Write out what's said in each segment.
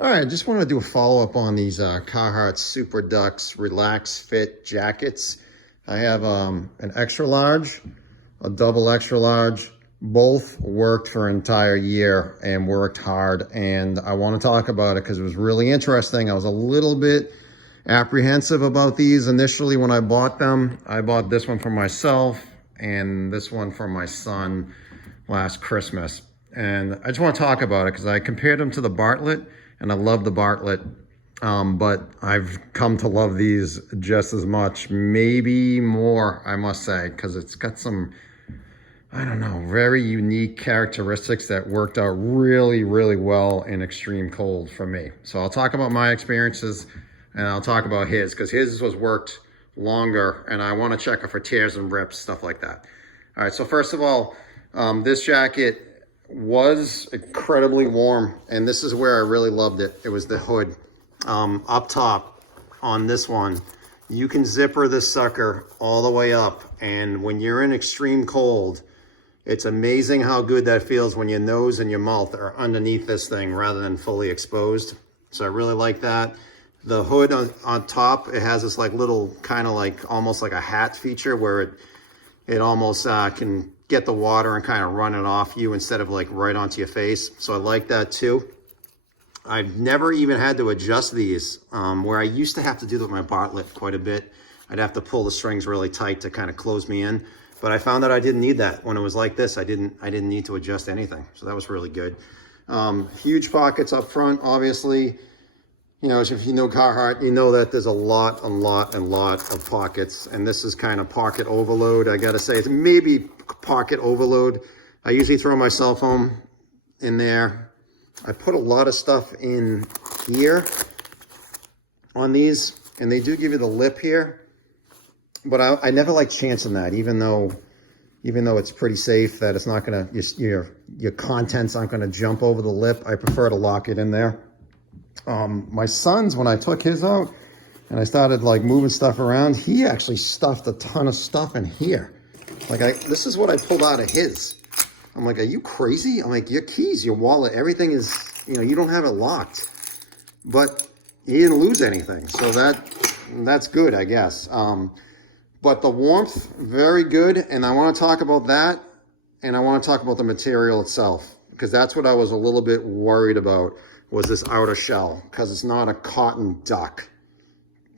All right, I just want to do a follow-up on these Carhartt Super Ducks Relax Fit jackets. I have an extra large, a double extra large. Both worked for an entire year and worked hard. And I want to talk about it because it was really interesting. I was a little bit apprehensive about these initially when I bought them. I bought this one for myself and this one for my son last Christmas. And I just want to talk about it because I compared them to the Bartlett, and I love the Bartlett, but I've come to love these just as much, maybe more, I must say, because it's got some, I don't know, very unique characteristics that worked out really, really well in extreme cold for me. So I'll talk about my experiences and I'll talk about his, because his was worked longer and I want to check it for tears and rips, stuff like that. All right, so first of all, this jacket was incredibly warm, and this is where I really loved it. It was the hood. Up top on this one, you can zipper this sucker all the way up, and when you're in extreme cold, it's amazing how good that feels when your nose and your mouth are underneath this thing rather than fully exposed. So I really like that. The hood on top, it has this like little kind of like almost like a hat feature where it almost can get the water and kind of run it off you instead of like right onto your face. So I like that too. I've never even had to adjust these, where I used to have to do that with my Bartlett quite a bit. I'd have to pull the strings really tight to kind of close me in. But I found that I didn't need that. When it was like this, I didn't need to adjust anything. So that was really good. Huge pockets up front, obviously. You know, if you know Carhartt, you know that there's a lot of pockets, and this is kind of pocket overload. I gotta say, it's maybe pocket overload. I usually throw my cell phone in there. I put a lot of stuff in here on these, and they do give you the lip here, but I never like chancing that, even though it's pretty safe that it's not gonna, your contents aren't gonna jump over the lip. I prefer to lock it in there. My son's, when I took his out and I started like moving stuff around, he actually stuffed a ton of stuff in here. Like this is what I pulled out of his. I'm like, are you crazy? I'm like, your keys, your wallet, everything is, you don't have it locked, but he didn't lose anything. So that's good, I guess. But the warmth, very good. And I want to talk about that. And I want to talk about the material itself, because that's what I was a little bit worried about, was this outer shell, because it's not a cotton duck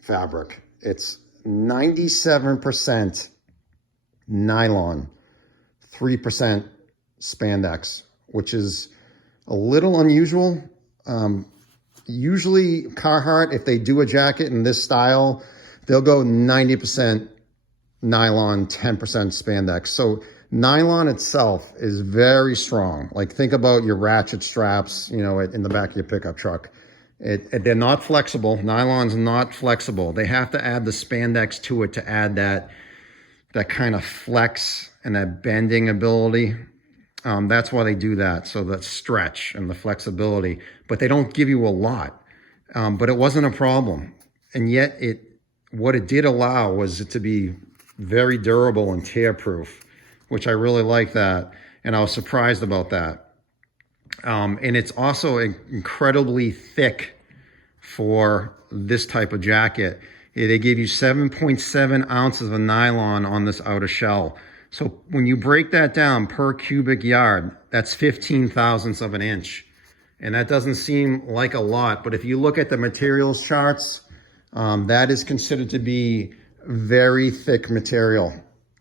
fabric. It's 97% nylon, 3% spandex, which is a little unusual. Usually Carhartt, if they do a jacket in this style, they'll go 90% nylon, 10% spandex. So nylon itself is very strong. Like think about your ratchet straps, in the back of your pickup truck. They're not flexible. Nylon's not flexible. They have to add the spandex to it to add that kind of flex and that bending ability. That's why they do that. So that stretch and the flexibility, but they don't give you a lot. But it wasn't a problem. And yet what it did allow was it to be very durable and tear proof, which I really like that. And I was surprised about that. And it's also incredibly thick for this type of jacket. They gave you 7.7 ounces of nylon on this outer shell. So when you break that down per cubic yard, that's 15 thousandths of an inch. And that doesn't seem like a lot, but if you look at the materials charts, that is considered to be very thick material.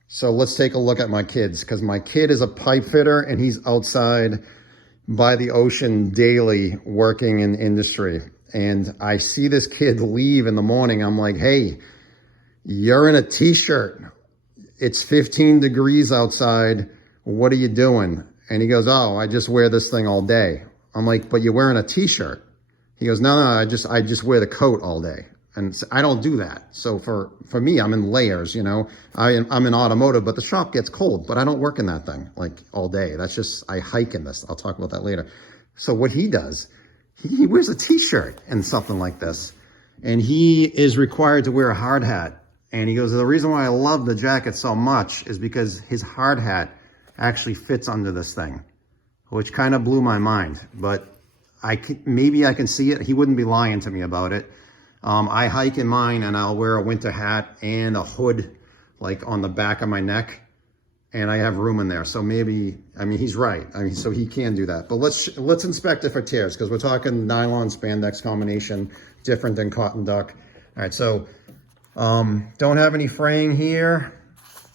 So let's take a look at my kids, because my kid is a pipe fitter and he's outside by the ocean daily working in industry. And I see this kid leave in the morning. I'm like, hey, you're in a t-shirt. It's 15 degrees outside. What are you doing? And he goes, oh, I just wear this thing all day. I'm like, but you're wearing a t-shirt. He goes, no, I just wear the coat all day. And I don't do that. So for me, I'm in layers, I'm in automotive, but the shop gets cold, but I don't work in that thing like all day. That's just, I hike in this. I'll talk about that later. So what he does, he wears a t-shirt and something like this. And he is required to wear a hard hat. And he goes, the reason why I love the jacket so much is because his hard hat actually fits under this thing, which kind of blew my mind. But maybe I can see it. He wouldn't be lying to me about it. I hike in mine and I'll wear a winter hat and a hood like on the back of my neck, and I have room in there. So maybe, I mean, he's right. I mean, so he can do that. But let's inspect it for tears, because we're talking nylon spandex combination, different than cotton duck. All right, so don't have any fraying here.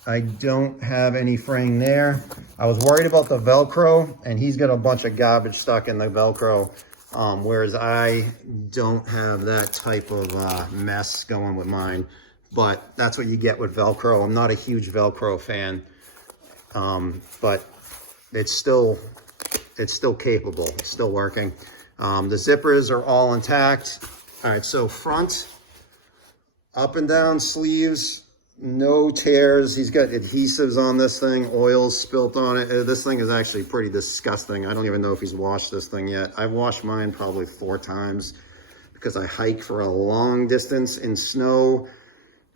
I don't have any fraying there. I was worried about the Velcro, and he's got a bunch of garbage stuck in the Velcro, whereas I don't have that type of mess going with mine. But that's what you get with Velcro. I'm not a huge Velcro fan, but it's still capable. It's still working. The zippers are all intact. All right, so front, up and down sleeves, no tears. He's got adhesives on this thing, oils spilt on it. This thing is actually pretty disgusting. I don't even know if he's washed this thing yet. I've washed mine probably 4 times because I hike for a long distance in snow,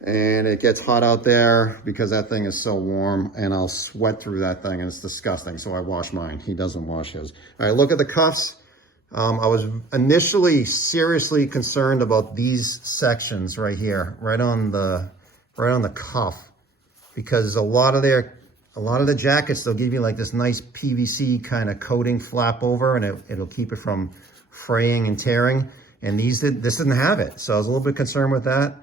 and it gets hot out there because that thing is so warm, and I'll sweat through that thing, and it's disgusting. So I wash mine. He doesn't wash his. All right, look at the cuffs. I was initially seriously concerned about these sections right here, right on the cuff, because a lot of the jackets, they'll give you like this nice PVC kind of coating flap over, and it'll keep it from fraying and tearing. And this didn't have it, so I was a little bit concerned with that.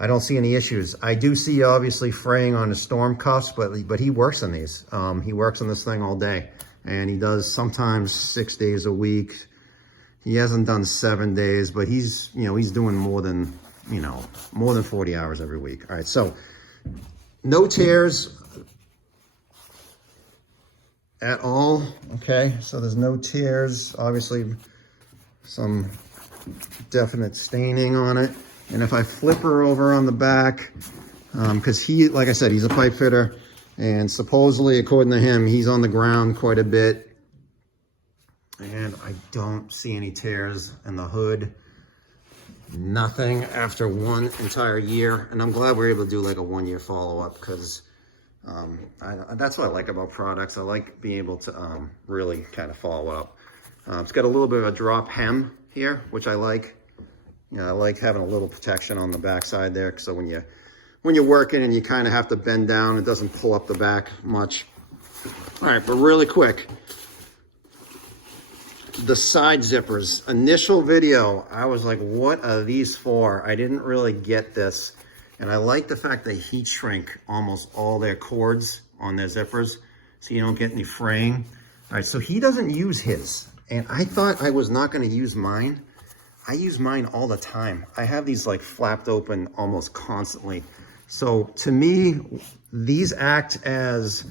I don't see any issues. I do see obviously fraying on the storm cuffs, but he works on these. He works on this thing all day, and he does sometimes 6 days a week. He hasn't done 7 days, but he's doing more than 40 hours every week. All right, so no tears at all. Okay, so there's no tears. Obviously, some definite staining on it. And if I flip her over on the back, because he, like I said, he's a pipe fitter, and supposedly, according to him, he's on the ground quite a bit. And I don't see any tears in the hood. Nothing after 1 entire year. And I'm glad we're able to do like a 1-year follow-up, because that's what I like about products. I like being able to really kind of follow up. It's got a little bit of a drop hem here, which I like. I like having a little protection on the backside there, so when you're working and you kind of have to bend down, it doesn't pull up the back much. All right, but really quick, the side zippers. Initial video, I was like, what are these for? I didn't really get this, and I like the fact they heat shrink almost all their cords on their zippers, so you don't get any fraying. All right, so he doesn't use his, and I thought I was not going to use mine. I use mine all the time. I have these like flapped open almost constantly. So to me, these act as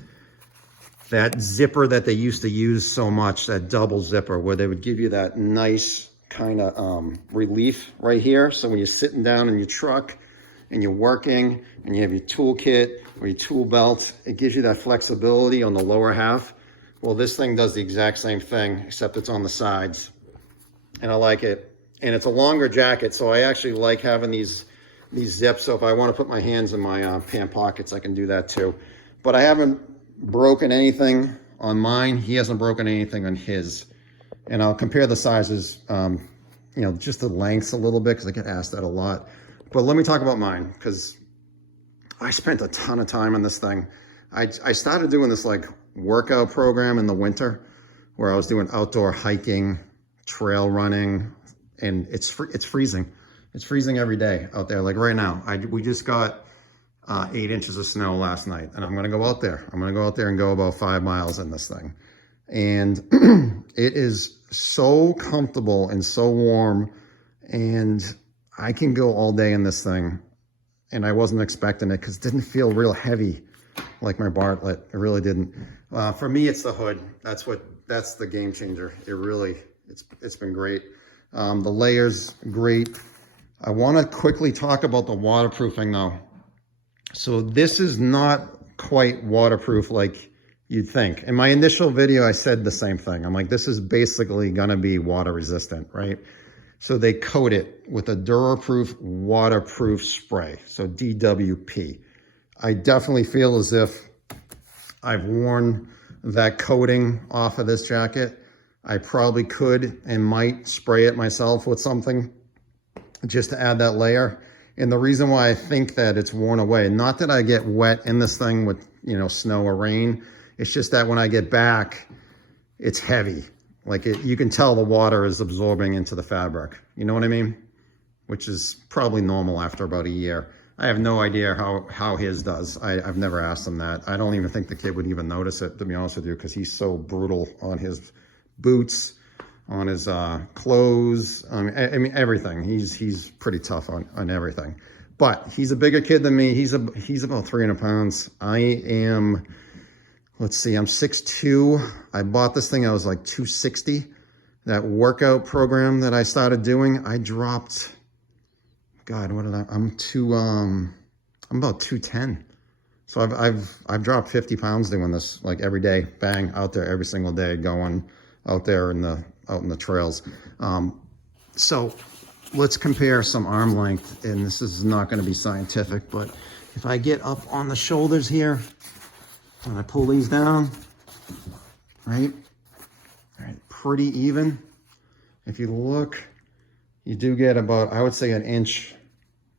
that zipper that they used to use so much, that double zipper, where they would give you that nice kind of relief right here. So when you're sitting down in your truck and you're working and you have your toolkit or your tool belt, it gives you that flexibility on the lower half. Well, this thing does the exact same thing, except it's on the sides, and I like it. And it's a longer jacket, so I actually like having these zips. So if I want to put my hands in my pant pockets, I can do that too. But I haven't broken anything on mine. He hasn't broken anything on his. And I'll compare the sizes, just the lengths a little bit, because I get asked that a lot. But let me talk about mine, because I spent a ton of time on this thing. I started doing this like workout program in the winter, where I was doing outdoor hiking, trail running, and it's freezing. It's freezing every day out there. Like right now, we just got 8 inches of snow last night, and I'm gonna go out there. I'm gonna go out there and go about 5 miles in this thing. And it is so comfortable and so warm, and I can go all day in this thing. And I wasn't expecting it, because it didn't feel real heavy like my Bartlett. It really didn't. For me, it's the hood. That's the game changer. It's been great. The layers, great. I want to quickly talk about the waterproofing though. So this is not quite waterproof like you'd think. In my initial video, I said the same thing. I'm like, this is basically going to be water resistant, right? So they coat it with a Duraproof waterproof spray, so DWP. I definitely feel as if I've worn that coating off of this jacket. I probably could and might spray it myself with something just to add that layer. And the reason why I think that it's worn away, not that I get wet in this thing with, you know, snow or rain, it's just that when I get back, it's heavy. Like you can tell the water is absorbing into the fabric. You know what I mean? Which is probably normal after about a year. I have no idea how his does. I've never asked him that. I don't even think the kid would even notice it, to be honest with you, because he's so brutal on his boots, on his clothes. I mean everything. He's pretty tough on everything. But he's a bigger kid than me. He's about 300 pounds. I am, let's see, I'm 6'2". I bought this thing, I was like 260. That workout program that I started doing, I dropped, God, what did I'm about 210. So I've dropped 50 pounds doing this like every day, bang, out there every single day, going out there out in the trails. So let's compare some arm length, and this is not going to be scientific, but if I get up on the shoulders here and I pull these down, right, pretty even. If you look, you do get about, I would say, an inch,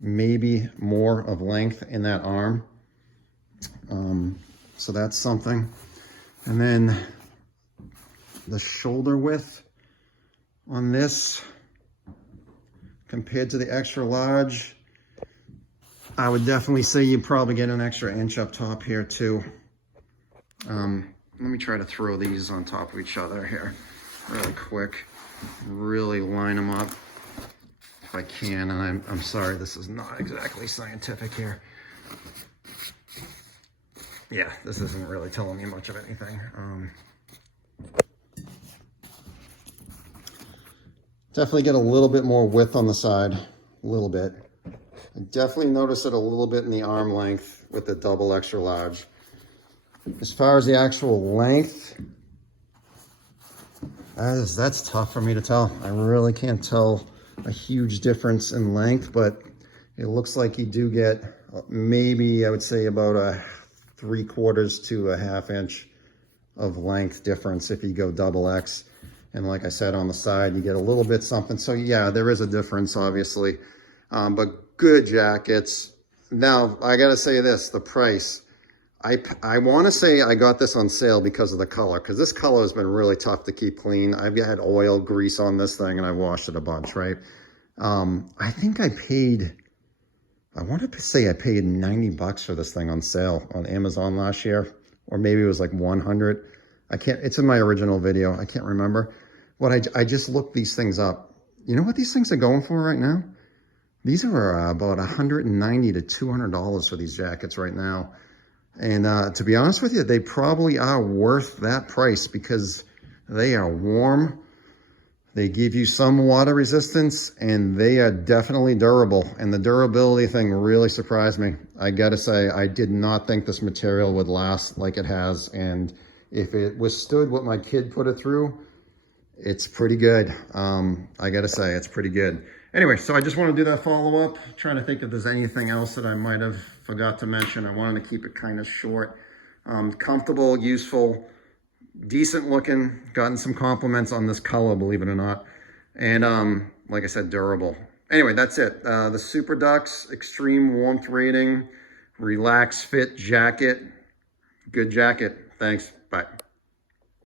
maybe more of length in that arm. So that's something. And then the shoulder width on this compared to the extra large, I would definitely say you probably get an extra inch up top here too. Let me try to throw these on top of each other here really quick. Really line them up if I can, and I'm sorry, this is not exactly scientific here. Yeah, this isn't really telling me much of anything. Definitely get a little bit more width on the side, a little bit. I definitely notice it a little bit in the arm length with the double extra large. As far as the actual length, that's tough for me to tell. I really can't tell a huge difference in length, but it looks like you do get maybe, I would say, about a 3/4 to a 1/2 inch of length difference if you go double X. And like I said, on the side, you get a little bit something. So yeah, there is a difference, obviously. But good jackets. Now, I gotta say this, the price. I want to say I got this on sale because of the color, because this color has been really tough to keep clean. I've had oil, grease on this thing, and I washed it a bunch, right? I think I want to say I paid 90 bucks for this thing on sale on Amazon last year, or maybe it was like 100. It's in my original video. I can't remember. I just looked these things up. You know what these things are going for right now? These are about $190 to $200 for these jackets right now. And to be honest with you, they probably are worth that price because they are warm. They give you some water resistance, and they are definitely durable. And the durability thing really surprised me. I gotta say, I did not think this material would last like it has. And if it withstood what my kid put it through, it's pretty good. I gotta say, it's pretty good. Anyway, so I just want to do that follow-up. Trying to think if there's anything else that I might have forgot to mention. I wanted to keep it kind of short. Comfortable, useful, decent looking. Gotten some compliments on this color, believe it or not. And like I said, durable. Anyway, that's it. The Super Ducks Extreme Warmth Rating Relax Fit Jacket. Good jacket. Thanks. Bye.